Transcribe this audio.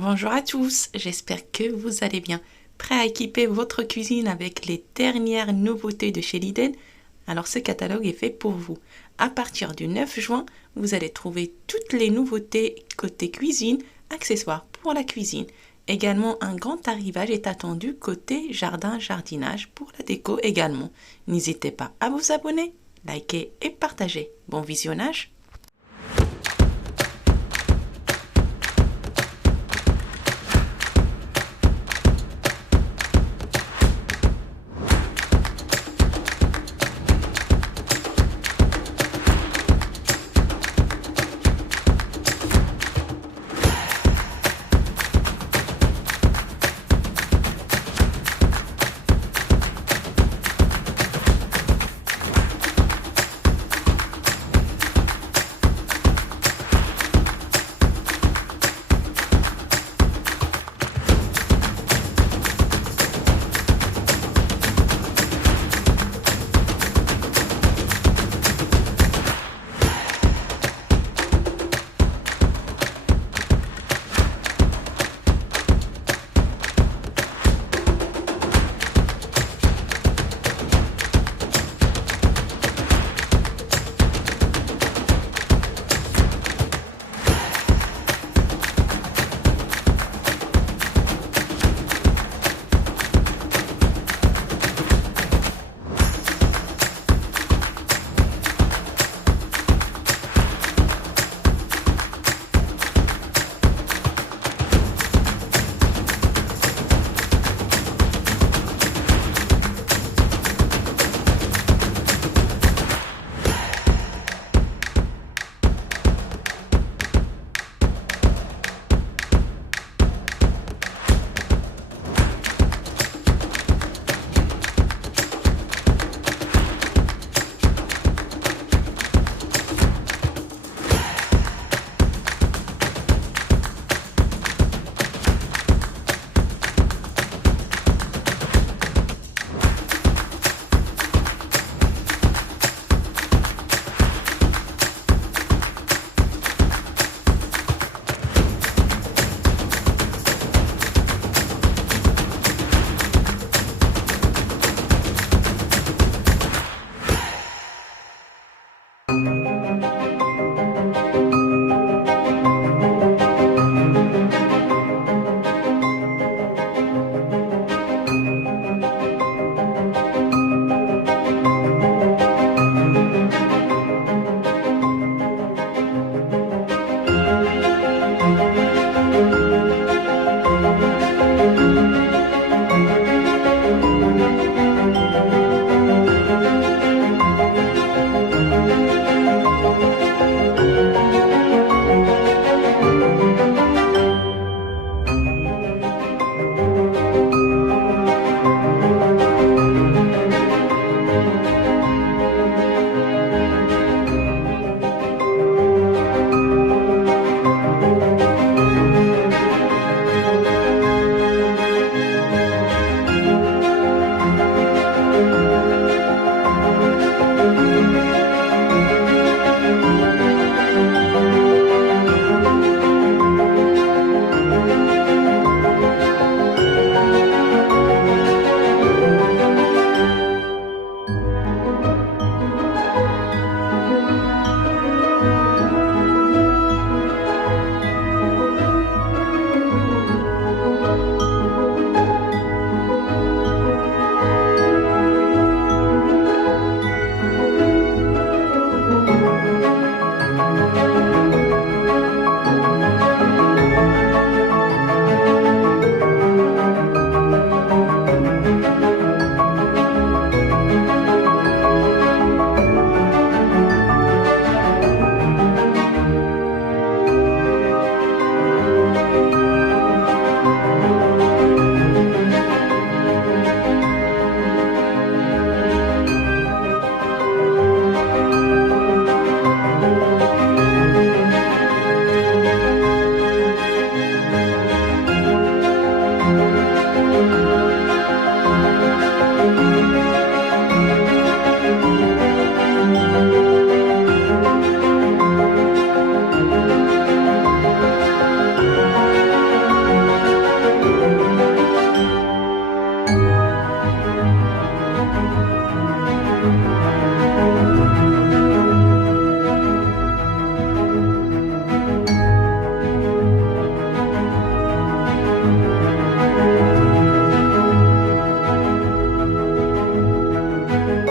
Bonjour à tous, j'espère que vous allez bien. Prêt à équiper votre cuisine avec les dernières nouveautés de chez Lidl? Alors ce catalogue est fait pour vous. À partir du 9 juin, vous allez trouver toutes les nouveautés côté cuisine, accessoires pour la cuisine. Également, un grand arrivage est attendu côté jardinage pour la déco également. N'hésitez pas à vous abonner, liker et partager. Bon visionnage!